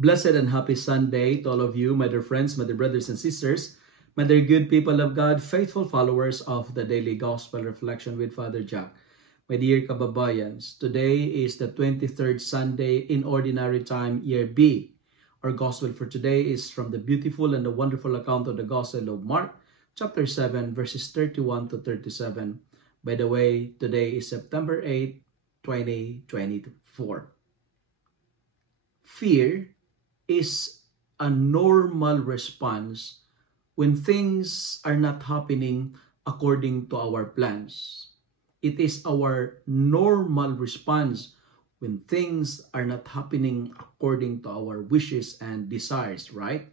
Blessed and happy Sunday to all of you, my dear friends, my dear brothers and sisters, my dear good people of God, faithful followers of the Daily Gospel Reflection with Father Jack. My dear kababayans, today is the 23rd Sunday in Ordinary Time, Year B. Our Gospel for today is from the beautiful and the wonderful account of the Gospel of Mark, chapter 7, verses 31 to 37. By the way, today is September 8, 2024. Fear is a normal response when things are not happening according to our plans. It is our normal response when things are not happening according to our wishes and desires, right?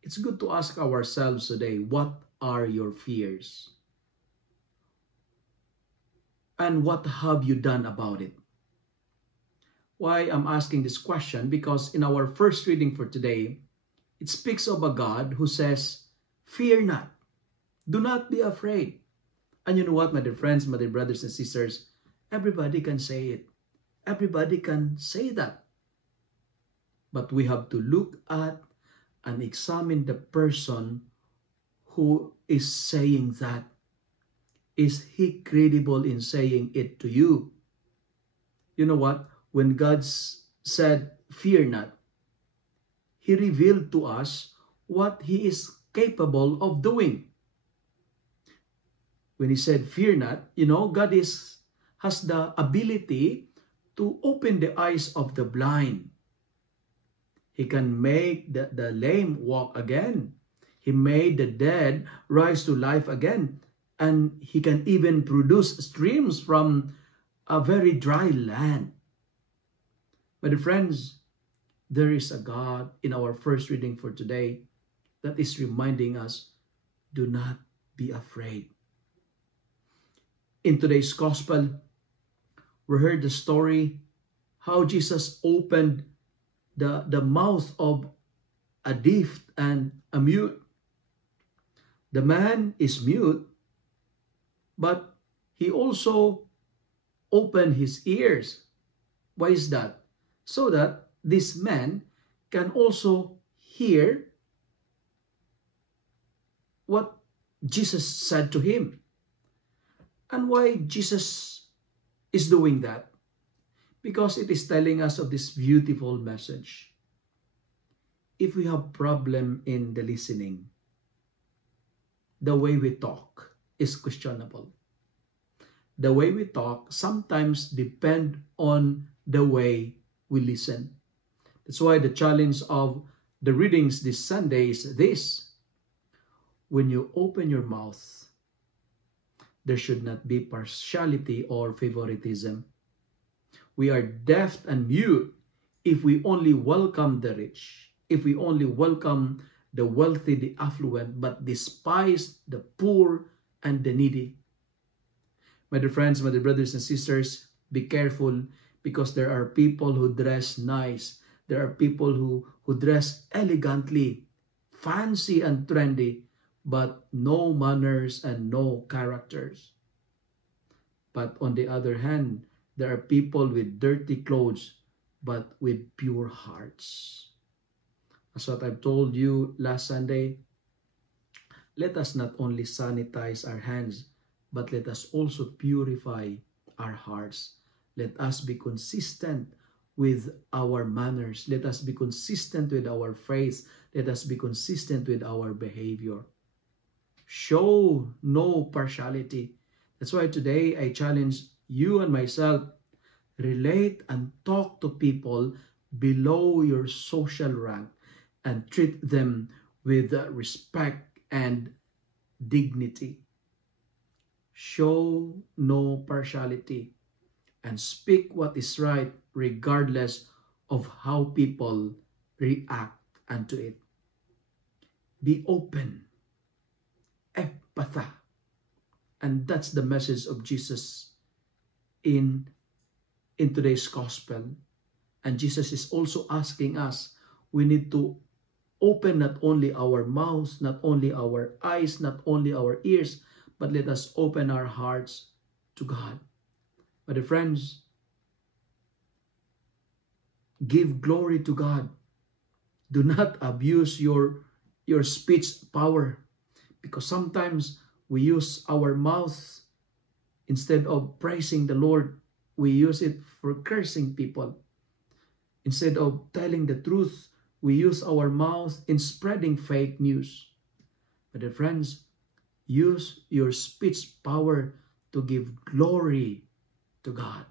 It's good to ask ourselves today, what are your fears? And what have you done about it? Why I'm asking this question? Because in our first reading for today, it speaks of a God who says, fear not, do not be afraid. And you know what, my dear friends, my dear brothers and sisters, everybody can say it. Everybody can say that. But we have to look at and examine the person who is saying that. Is he credible in saying it to you? You know what? When God said, fear not, He revealed to us what He is capable of doing. When He said, fear not, God has the ability to open the eyes of the blind. He can make the lame walk again. He made the dead rise to life again. And He can even produce streams from a very dry land. My dear friends, there is a God in our first reading for today that is reminding us, do not be afraid. In today's gospel, we heard the story how Jesus opened the mouth of a deaf and a mute. The man is mute, but he also opened his ears. Why is that? So that this man can also hear what Jesus said to him. And why Jesus is doing that? Because it is telling us of this beautiful message. If we have problem in the listening, the way we talk is questionable. The way we talk sometimes depend on the way we listen. That's why the challenge of the readings this Sunday is this. When you open your mouth, there should not be partiality or favoritism. We are deaf and mute if we only welcome the rich, if we only welcome the wealthy, the affluent, but despise the poor and the needy. My dear friends, my dear brothers and sisters, be careful because there are people who dress nice. There are people who dress elegantly, fancy and trendy, but no manners and no characters. But on the other hand, there are people with dirty clothes, but with pure hearts. As what I've told you last Sunday, let us not only sanitize our hands, but let us also purify our hearts. Let us be consistent with our manners. Let us be consistent with our faith. Let us be consistent with our behavior. Show no partiality. That's why today I challenge you and myself, relate and talk to people below your social rank and treat them with respect and dignity. Show no partiality and speak what is right regardless of how people react unto it. Be open. Ephatha. And that's the message of Jesus in today's gospel. And Jesus is also asking us, we need to open not only our mouths, not only our eyes, not only our ears, but let us open our hearts to God. My dear friends, Give glory to God. Do not abuse your speech power, because sometimes we use our mouth instead of praising the Lord. We use it for cursing people. Instead of telling the truth, we use our mouth in spreading fake news. But dear friends, use your speech power to give glory to God.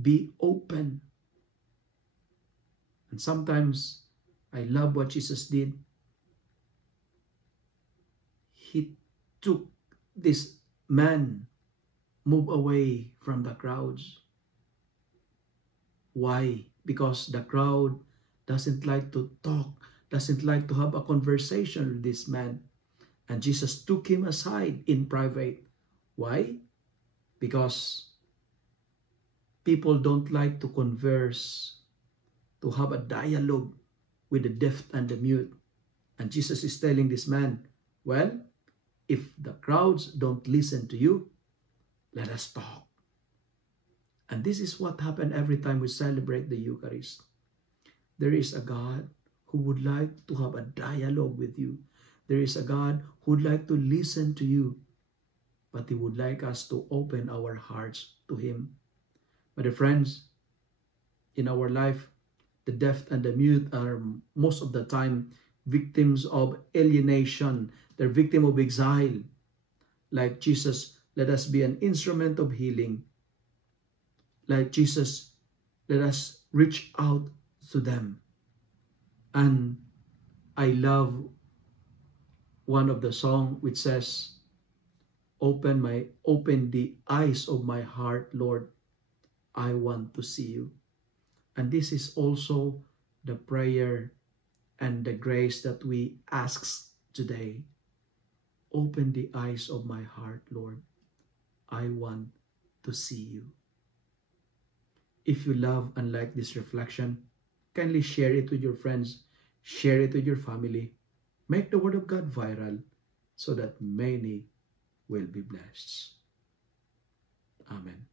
Be open. And sometimes, I love what Jesus did. He took this man, move away from the crowds. Why? Because the crowd doesn't like to talk, doesn't like to have a conversation with this man. And Jesus took him aside in private. Why? Because people don't like to converse, to have a dialogue with the deaf and the mute. And Jesus is telling this man, well, if the crowds don't listen to you, let us talk. And this is what happened every time we celebrate the Eucharist. There is a God who would like to have a dialogue with you. There is a God who would like to listen to you, but He would like us to open our hearts to Him. But friends, in our life, the deaf and the mute are most of the time victims of alienation. They're victims of exile. Like Jesus, let us be an instrument of healing. Like Jesus, let us reach out to them. And I love one of the song which says, open the eyes of my heart, Lord. I want to see you. And this is also the prayer and the grace that we ask today. Open the eyes of my heart, Lord. I want to see you. If you love and like this reflection, kindly share it with your friends, share it with your family. Make the Word of God viral so that many will be blessed. Amen.